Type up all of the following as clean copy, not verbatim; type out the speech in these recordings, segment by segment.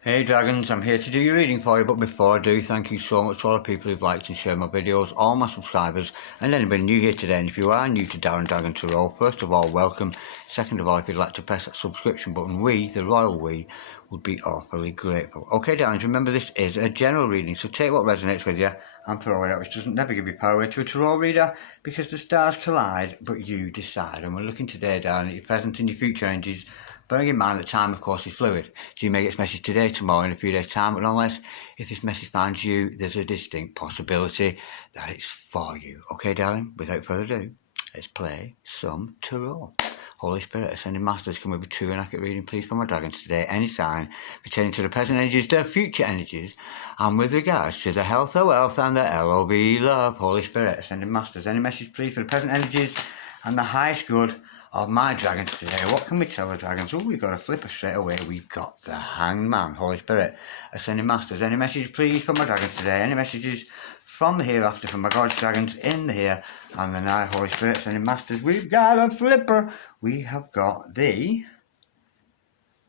Hey Dragons, I'm here to do your reading for you, but before I do, thank you so much to all the people who've liked and shared my videos, all my subscribers, and anybody new here today. And if you are new to Darren Dragon Tarot, first of all, welcome. Second of all, if you'd like to press that subscription button, we, the royal we, would be awfully grateful. Okay, Darrens, remember this is a general reading, so take what resonates with you and throw it out, which doesn't never give you power away to a tarot reader, because the stars collide, but you decide. And we're looking today, Darren, at your present and your future energies. Bearing in mind that time, of course, is fluid, so you may get this message today, tomorrow, in a few days' time, but unless, if this message finds you, there's a distinct possibility that it's for you. Okay, darling, without further ado, let's play some tarot. Holy Spirit, Ascending Masters, come with a true and accurate reading, please, for my dragons today. Any sign pertaining to the present energies, the future energies, and with regards to the health, the wealth, and the LOV love. Holy Spirit, Ascending Masters, any message, please, for the present energies and the highest good of my dragons today. What can we tell the dragons? Oh, we've got a flipper straight away. We've got the Hanged Man. Holy Spirit, Ascending Masters, any message, please, for my dragons today? Any messages from the hereafter, from my God's dragons in the here and the now? Holy Spirit, Ascending Masters, we've got a flipper. We have got the,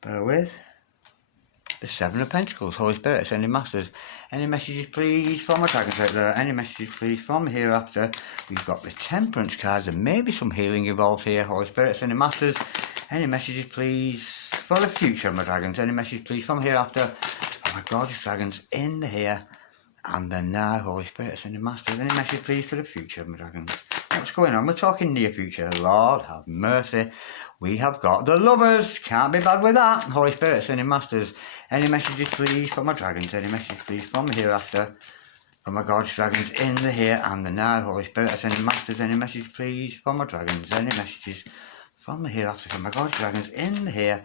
bear with, the Seven of Pentacles. Holy Spirit, Ascending Masters, any messages, please, from my dragons out there? Any messages, please, from the hereafter? We've got the Temperance cards, and maybe some healing involved here. Holy Spirit, Ascending Masters, any messages, please, for the future of my dragons? Any message, please, from hereafter? For my gorgeous dragons in the here and the now. Holy Spirit, Ascending Masters, any message, please, for the future of my dragons? What's going on? We're talking near future. Lord have mercy. We have got the Lovers. Can't be bad with that. Holy Spirit, Ascending Masters, any messages, please, from my dragons? Any message, please, from the hereafter? For my God's dragons in the here and the now. Holy Spirit, Ascending Masters, any message, please, from my dragons? Any messages from the hereafter? For my God's dragons in the here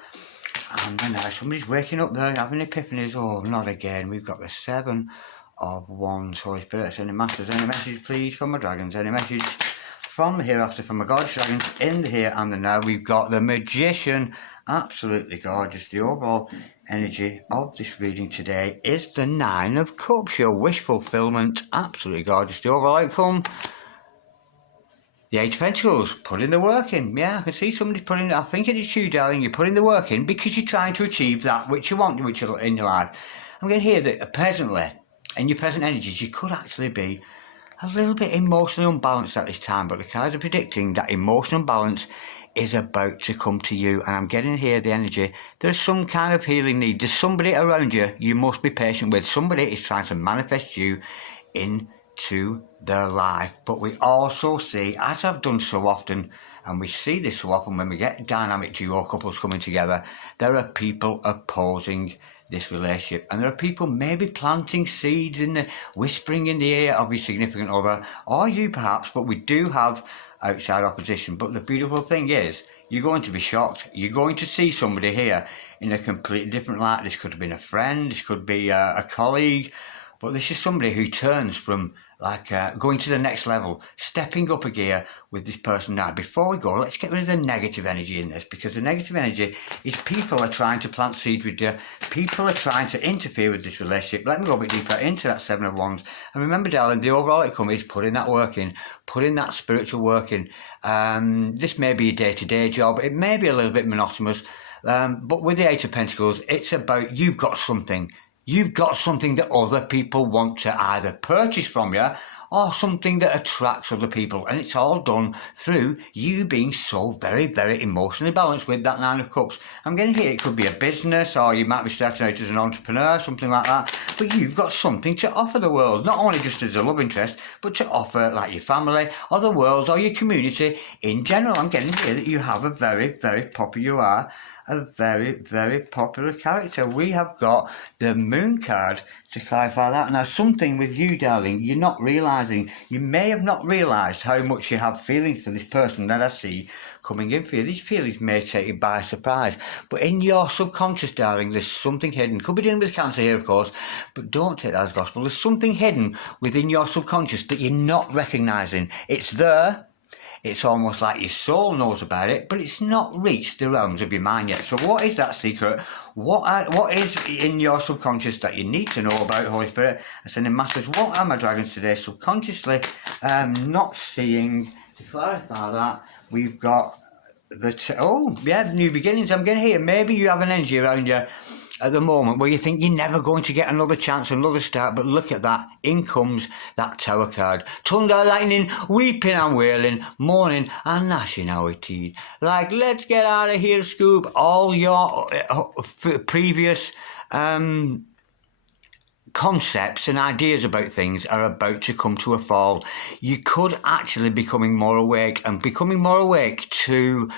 and the now. Somebody's waking up there, having epiphanies. Oh, not again. We've got the Seven of Wands. Holy Spirit, Ascending Masters, any message, please, from my dragons? Any message from the hereafter, from my God's dragons in the here and the now? We've got the Magician. Absolutely gorgeous. The overall energy of this reading today is the Nine of Cups, your wish fulfillment. Absolutely gorgeous. The overall outcome, the Eight of Pentacles, putting the work in. Yeah, I can see somebody's putting, I think it is you, darling, you're putting the work in because you're trying to achieve that which you want which in your life. I'm going to hear that presently, in your present energies, you could actually be a little bit emotionally unbalanced at this time, but the cards are predicting that emotional balance is about to come to you. And I'm getting here the energy, there's some kind of healing need. There's somebody around you you must be patient with. Somebody is trying to manifest you into their life. But we also see, as I've done so often, and we see this so often when we get dynamic duo couples coming together, there are people opposing this relationship, and there are people maybe planting seeds in the, whispering in the ear of your significant other, or you perhaps, but we do have outside opposition. But the beautiful thing is, you're going to be shocked. You're going to see somebody here in a completely different light. This could have been a friend, this could be a colleague, but this is somebody who turns from going to the next level, stepping up a gear with this person. Now, before we go, let's get rid of the negative energy in this, because the negative energy is people are trying to plant seeds with you. People are trying to interfere with this relationship. Let me go a bit deeper into that Seven of Wands. And remember, darling, the overall outcome is putting that work in, putting that spiritual work in. This may be a day-to-day job. It may be a little bit monotonous. But with the Eight of Pentacles, it's about you've got something. You've got something that other people want to either purchase from you or something that attracts other people. And it's all done through you being so very, very emotionally balanced with that Nine of Cups. I'm getting here, it could be a business, or you might be starting out as an entrepreneur, something like that. But you've got something to offer the world, not only just as a love interest, but to offer like your family or the world or your community in general. I'm getting here that you have a very, very popular, you are a very, very popular character. We have got the Moon card to clarify that. Now, something with you, darling, you're not realising. You may have not realised how much you have feelings for this person that I see coming in for you. These feelings may take you by surprise. But in your subconscious, darling, there's something hidden. Could be dealing with Cancer here, of course, but don't take that as gospel. There's something hidden within your subconscious that you're not recognising. It's there. It's almost like your soul knows about it, but it's not reached the realms of your mind yet. So what is that secret? What is in your subconscious that you need to know about, Holy Spirit? Ascending Masters, what are my dragons today subconsciously not seeing? To clarify that, we've got the... new beginnings. I'm going to hear, maybe you have an energy around you at the moment where you think you're never going to get another chance, another start, but look at that. In comes that Tower card. Thunder, lightning, weeping and wailing, mourning and gnashing our teeth. Like, let's get out of here, Scoob. All your previous concepts and ideas about things are about to come to a fall. You could actually be becoming more awake to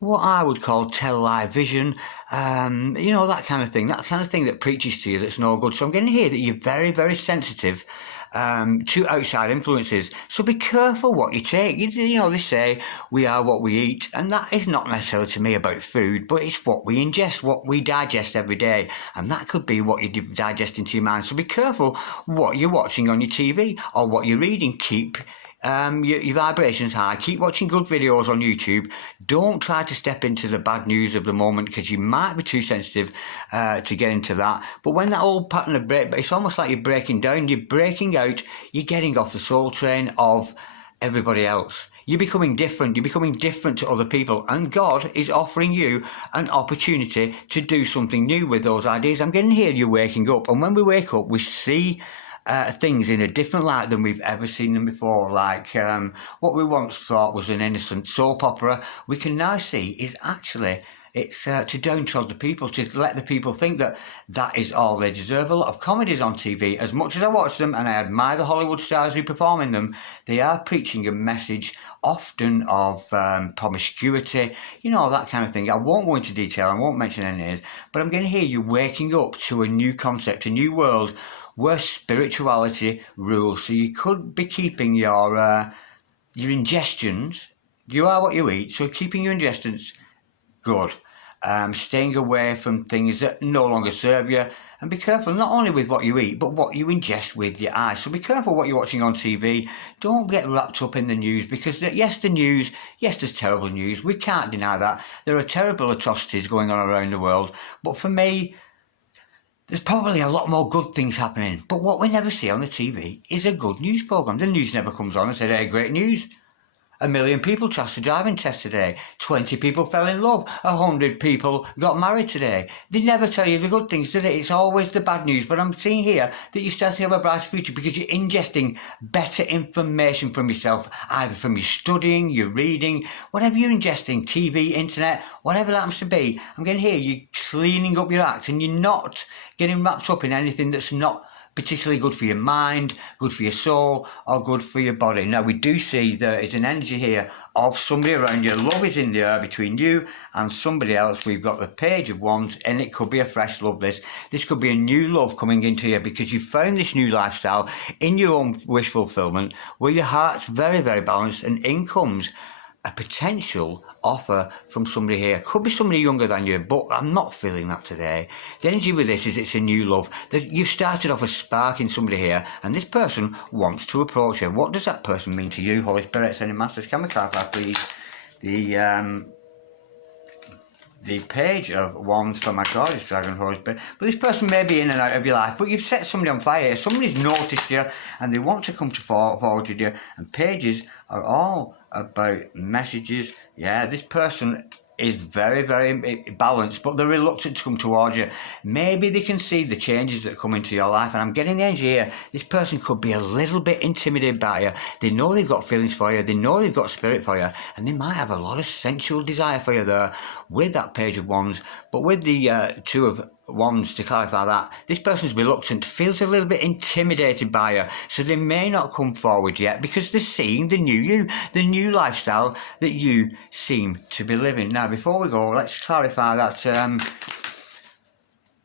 what I would call television, that kind of thing. That kind of thing that preaches to you that's no good. So I'm getting to hear that you're very, very sensitive to outside influences. So be careful what you take. They say we are what we eat, and that is not necessarily to me about food, but it's what we ingest, what we digest every day, and that could be what you digest into your mind. So be careful what you're watching on your TV or what you're reading. Keep your vibrations high. Keep watching good videos on YouTube. Don't try to step into the bad news of the moment, because you might be too sensitive to get into that. But when that old pattern of break, it's almost like you're breaking down, you're breaking out, you're getting off the soul train of everybody else. You're becoming different. You're becoming different to other people, and God is offering you an opportunity to do something new with those ideas. I'm getting here you're waking up, and when we wake up, we see things in a different light than we've ever seen them before. Like what we once thought was an innocent soap opera, we can now see is actually it's to downtrodden people, to let the people think that that is all they deserve. A lot of comedies on TV, as much as I watch them and I admire the Hollywood stars who perform in them, they are preaching a message often of promiscuity, that kind of thing. I won't go into detail, I won't mention any names, but I'm going to hear you waking up to a new concept, a new world where spirituality rules. So you could be keeping your ingestions. You are what you eat, so keeping your ingestions good. Staying away from things that no longer serve you, and be careful not only with what you eat, but what you ingest with your eyes. So be careful what you're watching on TV. Don't get wrapped up in the news, because yes, there's terrible news. We can't deny that. There are terrible atrocities going on around the world, but for me, there's probably a lot more good things happening. But what we never see on the TV is a good news programme. The news never comes on and says, hey, great news. 1 million people passed the driving test today. 20 people fell in love. 100 people got married today. They never tell you the good things, do they? It's always the bad news. But I'm seeing here that you're starting to have a brighter future because you're ingesting better information from yourself, either from your studying, your reading, whatever you're ingesting, TV, internet, whatever that happens to be. I'm getting here, you're cleaning up your act, and you're not getting wrapped up in anything that's not particularly good for your mind, good for your soul, or good for your body. Now, we do see there is an energy here of somebody around you. Love is in the air between you and somebody else. We've got the Page of Wands, and it could be a fresh love. This could be a new love coming into you because you found this new lifestyle in your own wish fulfillment where your heart's very, very balanced, and in comes a potential offer from somebody here. Could be somebody younger than you, but I'm not feeling that today. The energy with this is it's a new love. That you've started off a spark in somebody here, and this person wants to approach you. What does that person mean to you, Holy Spirit? Sending Masters, can we clarify, please? The Page of Wands for my gorgeous dragon, Holy Spirit. But this person may be in and out of your life, but you've set somebody on fire. Somebody's noticed you and they want to come forward with you. And pages are all about messages. Yeah, this person is very, very balanced, but they're reluctant to come towards you. Maybe they can see the changes that come into your life, and I'm getting the energy here. This person could be a little bit intimidated by you. They know they've got feelings for you. They know they've got spirit for you, and they might have a lot of sensual desire for you there with that Page of Wands. But with the Two of Wands, to clarify that, this person's reluctant, feels a little bit intimidated by you, so they may not come forward yet because they're seeing the new you, the new lifestyle that you seem to be living. Now, before we go, let's clarify that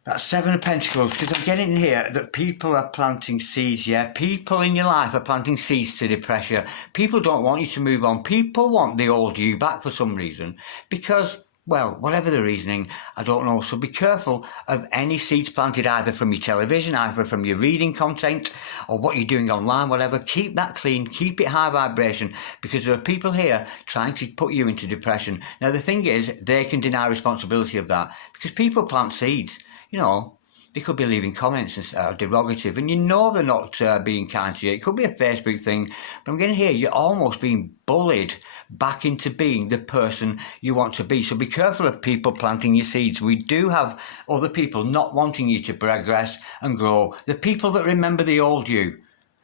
that Seven of Pentacles, because I'm getting here that people are planting seeds. Yeah, people in your life are planting seeds to depress you. People don't want you to move on. People want the old you back for some reason, because, well, whatever the reasoning, I don't know. So be careful of any seeds planted either from your television, either from your reading content, or what you're doing online, whatever. Keep that clean, keep it high vibration, because there are people here trying to put you into depression. Now, the thing is, they can deny responsibility of that, because people plant seeds. You know, They could be leaving comments and derogative, and you know they're not being kind to you. It could be a Facebook thing, but I'm getting here, you're almost being bullied back into being the person you want to be. So be careful of people planting your seeds. We do have other people not wanting you to progress and grow. The people that remember the old you,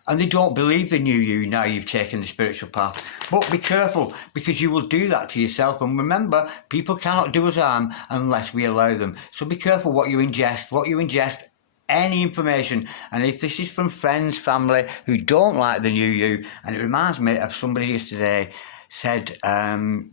and they don't believe the new you now you've taken the spiritual path. But be careful, because you will do that to yourself. And remember, people cannot do us harm unless we allow them. So be careful what you ingest. Any information, and if this is from friends, family who don't like the new you, and it reminds me of somebody yesterday said,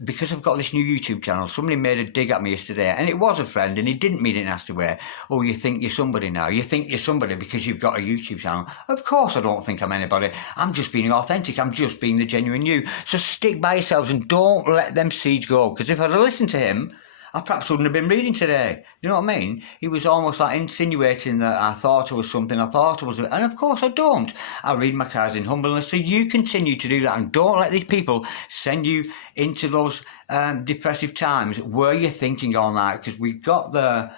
because I've got this new YouTube channel, somebody made a dig at me yesterday, and it was a friend, and he didn't mean it in a nasty way. Oh, you think you're somebody now? You think you're somebody because you've got a YouTube channel? Of course I don't think I'm anybody. I'm just being authentic. I'm just being the genuine you. So stick by yourselves and don't let them seeds go, because if I'd have listened to him, I perhaps wouldn't have been reading today. You know what I mean? He was almost like insinuating that I thought I was something, and of course I don't. I read my cards in humbleness, so you continue to do that, and don't let these people send you into those depressive times where you're thinking all night, because we've got the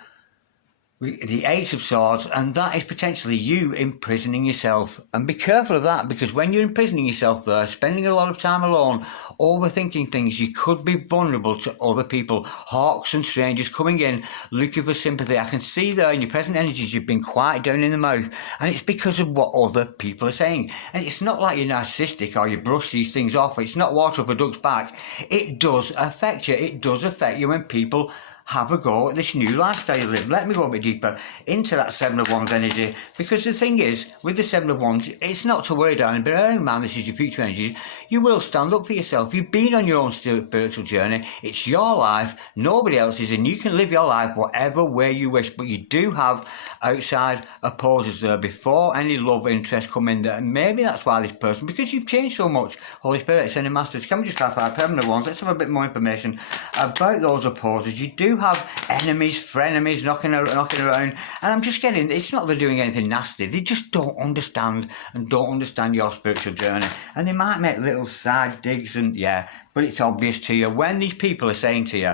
Ace of Swords, and that is potentially you imprisoning yourself. And be careful of that, because when you're imprisoning yourself there, spending a lot of time alone, overthinking things, you could be vulnerable to other people, hawks and strangers coming in, looking for sympathy. I can see there in your present energies you've been quite down in the mouth, and it's because of what other people are saying. And it's not like you're narcissistic or you brush these things off. It's not water up a duck's back. It does affect you. It does affect you when people have a go at this new lifestyle you live. Let me go a bit deeper into that Seven of Wands energy, because the thing is, with the Seven of Wands, it's not to worry, darling, but bear in mind this is your future energy. You will stand up for yourself. You've been on your own spiritual journey. It's your life, nobody else's, and you can live your life whatever way you wish, but you do have outside opposers there before any love interest come in there, and maybe that's why this person, because you've changed so much. Holy Spirit, Sending Masters, can we just clarify, Seven of Wands, let's have a bit more information about those opposers. You do have enemies, frenemies knocking around, and I'm just getting, it's not they're doing anything nasty, they just don't understand your spiritual journey, and they might make little side digs, and yeah, but it's obvious to you when these people are saying to you,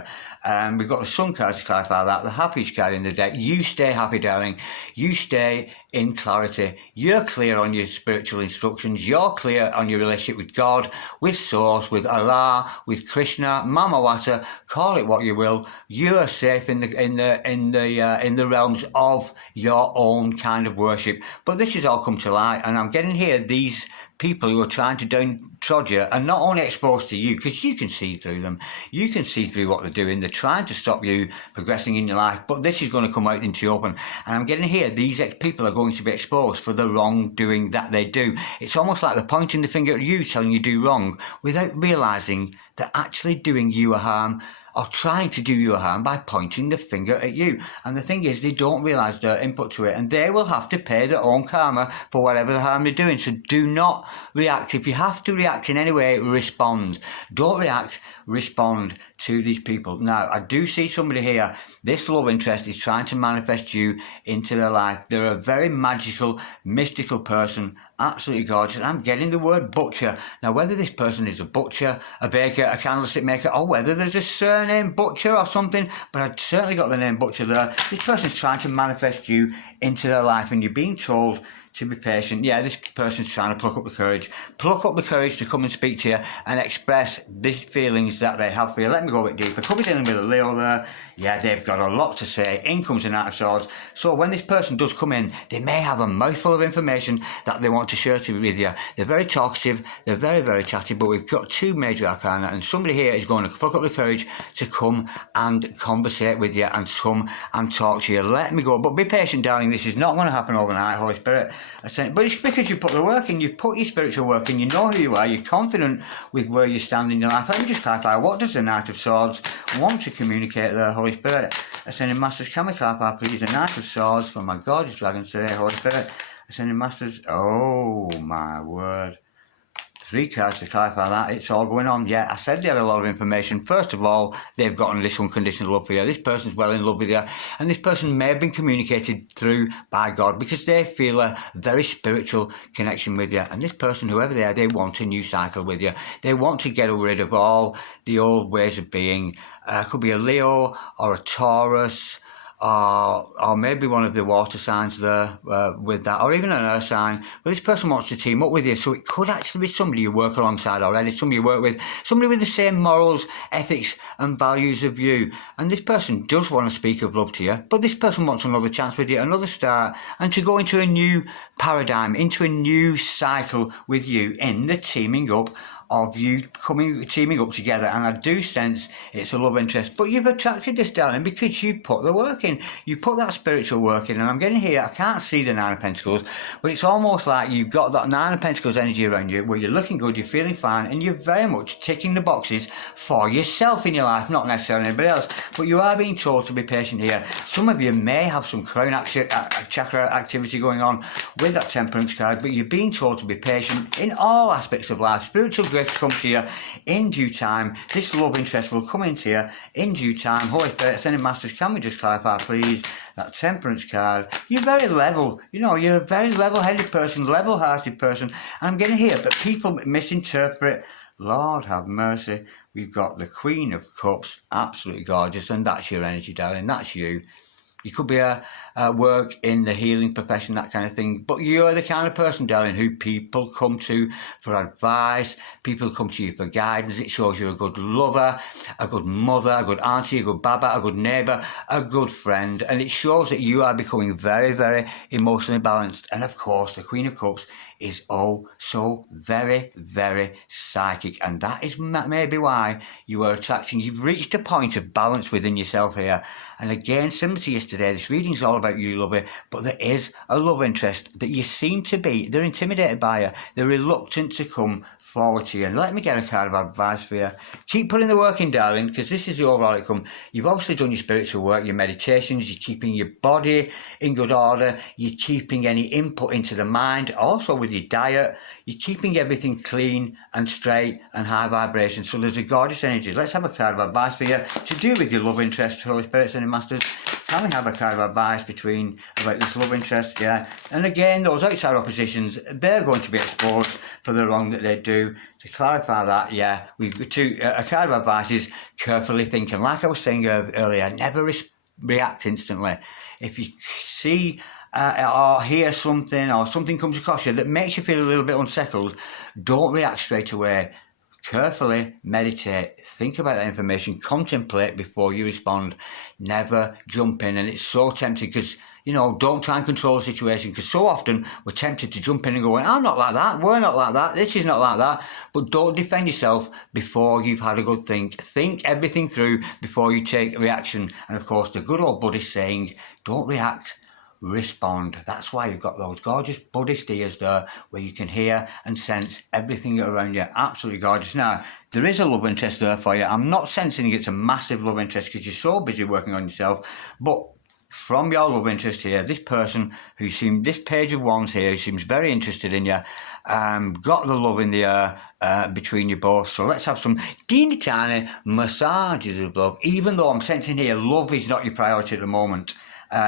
we've got the Sun card to clarify that, the Happy card in the deck. You stay happy, darling. You stay in clarity. You're clear on your spiritual instructions. You're clear on your relationship with God, with Source, with Allah, with Krishna, Mama Wata. Call it what you will. You're safe in the realms of your own kind of worship. But this has all come to light, and I'm getting here these people who are trying to downtrod you are not only exposed to you, because you can see through them, you can see through what they're doing, they're trying to stop you progressing in your life, but this is going to come out into the open, and I'm getting here, these people are going to be exposed for the wrongdoing that they do. It's almost like they're pointing the finger at you, telling you do wrong, without realising they're actually doing you a harm, or trying to do you a harm by pointing the finger at you. And the thing is, they don't realise their input to it, and they will have to pay their own karma for whatever the harm they're doing. So do not react. If you have to react in any way, respond. Don't react, respond to these people. Now, I do see somebody here, this love interest is trying to manifest you into their life. They're a very magical, mystical person, absolutely gorgeous. I'm getting the word butcher. Now, whether this person is a butcher, a baker, a candlestick maker, or whether there's a surname Butcher or something, but I've certainly got the name Butcher there. This person's trying to manifest you into their life, and you're being told to be patient. Yeah, this person's trying to pluck up the courage to come and speak to you and express the feelings that they have for you. Let me go a bit deeper. Could be dealing with a Leo there. Yeah, they've got a lot to say. In comes an Knight of Swords. So when this person does come in, they may have a mouthful of information that they want to share with you. They're very talkative, they're very, very chatty, but we've got two major arcana, and somebody here is going to pluck up the courage to come and conversate with you and come and talk to you. Let me go, but be patient, darling. This is not going to happen overnight, Holy Spirit. But it's because you put the work in, you put your spiritual work in, you know who you are, you're confident with where you stand in your life. Let me just clarify, what does the Knight of Swords want to communicate there, Holy Spirit? Ascending Masters, can we clarify please? The Knight of Swords for my gorgeous dragons today, Holy Spirit. Ascending Masters, oh my word. 3 cards to clarify that. It's all going on. Yeah, I said they had a lot of information. First of all, they've gotten this unconditional love for you. This person's well in love with you, and this person may have been communicated through by God because they feel a very spiritual connection with you. And this person, whoever they are, they want a new cycle with you. They want to get rid of all the old ways of being. Could be a Leo or a Taurus, or maybe one of the water signs there with that, or even an earth sign. But this person wants to team up with you, so it could actually be somebody you work alongside already, somebody you work with, somebody with the same morals, ethics and values of you. And this person does want to speak of love to you, but this person wants another chance with you, another start, and to go into a new paradigm, into a new cycle with you in the teaming up of you teaming up together. And I do sense it's a love interest, but you've attracted this, darling, because you put the work in. You put that spiritual work in, and I'm getting here, I can't see the Nine of Pentacles, but it's almost like you've got that Nine of Pentacles energy around you, where you're looking good, you're feeling fine, and you're very much ticking the boxes for yourself in your life, not necessarily anybody else. But you are being told to be patient here. Some of you may have some crown chakra activity going on with that Temperance card, but you're being told to be patient in all aspects of life. Spiritual gifts come to you in due time. This love interest will come into you in due time. Holy Spirit, Ascended Masters, can we just clarify, please? That Temperance card, you're very level, you know, you're a very level-headed person, level-hearted person, and I'm getting here, but people misinterpret. Lord have mercy. We've got the Queen of Cups, absolutely gorgeous, and that's your energy, darling, that's you. You could be a work in the healing profession, that kind of thing. But you're the kind of person, darling, who people come to for advice. People come to you for guidance. It shows you're a good lover, a good mother, a good auntie, a good baba, a good neighbour, a good friend. And it shows that you are becoming very, very emotionally balanced. And of course, the Queen of Cups is so very, very psychic. And that is maybe why you are attracting. You've reached a point of balance within yourself here. And again, similar to yesterday, this reading's all about you, lovey, but there is a love interest that you seem to be. They're intimidated by you. They're reluctant to come forward to you. And let me get a card of advice for you. Keep putting the work in, darling, because this is the overall outcome. You've obviously done your spiritual work, your meditations, you're keeping your body in good order, you're keeping any input into the mind, also with your diet, you're keeping everything clean and straight and high vibration. So there's a gorgeous energy. Let's have a card of advice for you to do with your love interest, Holy Spirit, and Masters. Can we have a card of advice about this love interest? Yeah. And again, those outside oppositions, they're going to be exposed for the wrong that they do. To clarify that, yeah, a card of advice is carefully thinking. Like I was saying earlier, never react instantly. If you see or hear something, or something comes across you that makes you feel a little bit unsettled, don't react straight away. Carefully meditate, think about that information, contemplate before you respond. Never jump in. And it's so tempting because, you know, don't try and control the situation, because so often we're tempted to jump in and go, I'm not like that, we're not like that, this is not like that. But don't defend yourself before you've had a good think. Think everything through before you take a reaction. And of course, the good old Buddhist saying, don't react, respond. That's why you've got those gorgeous Buddhist ears there, where you can hear and sense everything around you. Absolutely gorgeous. Now, there is a love interest there for you. I'm not sensing it's a massive love interest because you're so busy working on yourself, but from your love interest here, this person who seems, this page of wands here, seems very interested in you, got the love in the air between you both. So let's have some teeny tiny massages of love, even though I'm sensing here love is not your priority at the moment.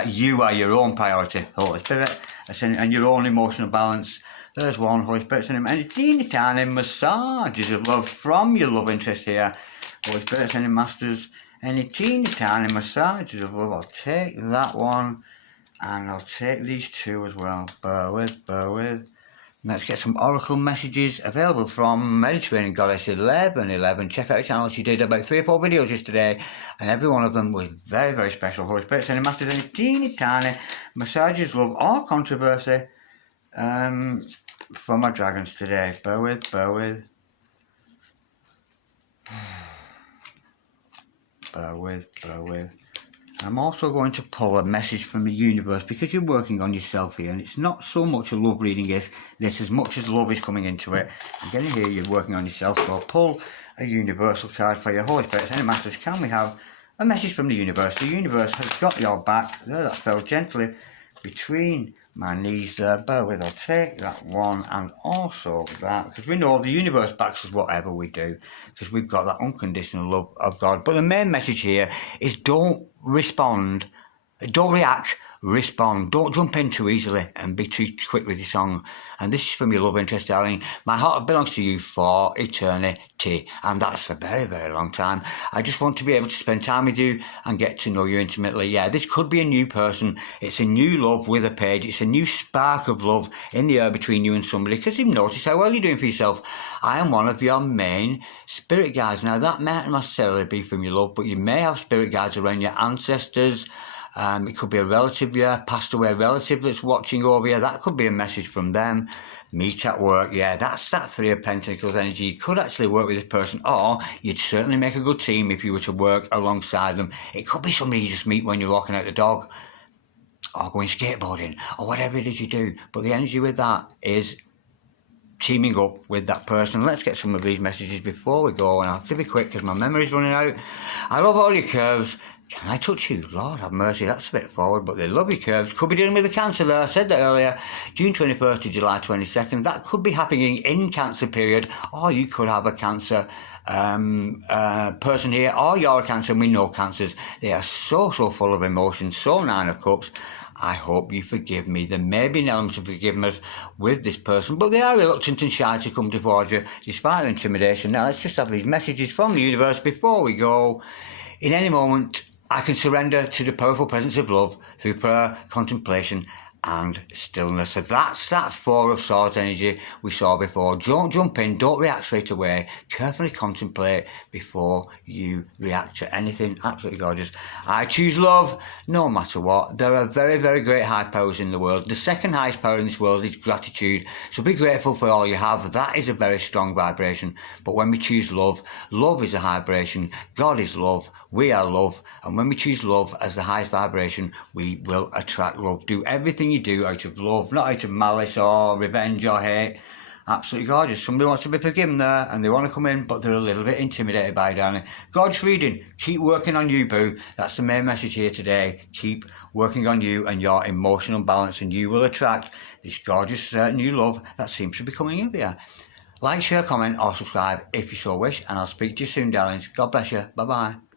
You are your own priority, Holy Spirit, and your own emotional balance. There's one, Holy Spirit, and a teeny tiny massages of love from your love interest here. Holy Spirit, and Masters, any teeny tiny massages of love. I'll take that one, and I'll take these two as well. Bear with. Let's get some oracle messages available from Mediterranean Goddess 1111. Check out her channel. She did about 3 or 4 videos yesterday, and every one of them was very, very special. Holy Spirit, Sending Masters, any teeny tiny massages, love, or controversy for my dragons today. Bear with. Bear with. I'm also going to pull a message from the universe, because you're working on yourself here, and it's not so much a love reading this as much as love is coming into it. I'm getting here, you're working on yourself, so I'll pull a universal card for your Holy Spirit. Any Masters, can we have a message from the universe? The universe has got your back. There, that fell gently between my knees there. Bear with, I'll take that one and also that, because we know the universe backs us whatever we do, because we've got that unconditional love of God. But the main message here is don't respond, don't react, respond. Don't jump in too easily and be too quick with your song. And this is from your love interest, darling. My heart belongs to you for eternity. And that's a very, very long time. I just want to be able to spend time with you and get to know you intimately. Yeah, this could be a new person. It's a new love with a page. It's a new spark of love in the air between you and somebody, because you've noticed how well you're doing for yourself. I am one of your main spirit guides. Now, that may not necessarily be from your love, but you may have spirit guides around your ancestors. It could be a relative, yeah, passed away relative that's watching over you. That could be a message from them. Meet at work, yeah, that's that Three of Pentacles energy. You could actually work with this person, or you'd certainly make a good team if you were to work alongside them. It could be somebody you just meet when you're walking out the dog, or going skateboarding, or whatever it is you do. But the energy with that is teaming up with that person. Let's get some of these messages before we go, and I have to be quick because my memory's running out. I love all your curves. Can I touch you? Lord have mercy, that's a bit forward, but they love your curves. Could be dealing with the Cancer there. I said that earlier. June 21st to July 22nd. That could be happening in Cancer period, or you could have a Cancer person here, or you're a Cancer, and we know Cancers. They are so full of emotion, so Nine of Cups. I hope you forgive me. There may be an element of forgiveness with this person, but they are reluctant and shy to come towards you, despite their intimidation. Now, let's just have these messages from the universe before we go. In any moment, I can surrender to the powerful presence of love through prayer, contemplation, and stillness. So that's that Four of Swords energy we saw before. Don't jump in, don't react straight away. Carefully contemplate before you react to anything. Absolutely gorgeous. I choose love no matter what. There are very, very great high powers in the world. The second highest power in this world is gratitude. So be grateful for all you have. That is a very strong vibration. But when we choose love, love is a vibration. God is love. We are love. And when we choose love as the highest vibration, we will attract love. Do everything you do out of love, not out of malice or revenge or hate. Absolutely gorgeous. Somebody wants to be forgiven there and they want to come in, but they're a little bit intimidated by it, darling. Gorgeous reading. Keep working on you, boo. That's the main message here today. Keep working on you and your emotional balance, and you will attract this gorgeous new love that seems to be coming in here. Like, share, comment or subscribe if you so wish, and I'll speak to you soon, darlings. God bless you. Bye-bye.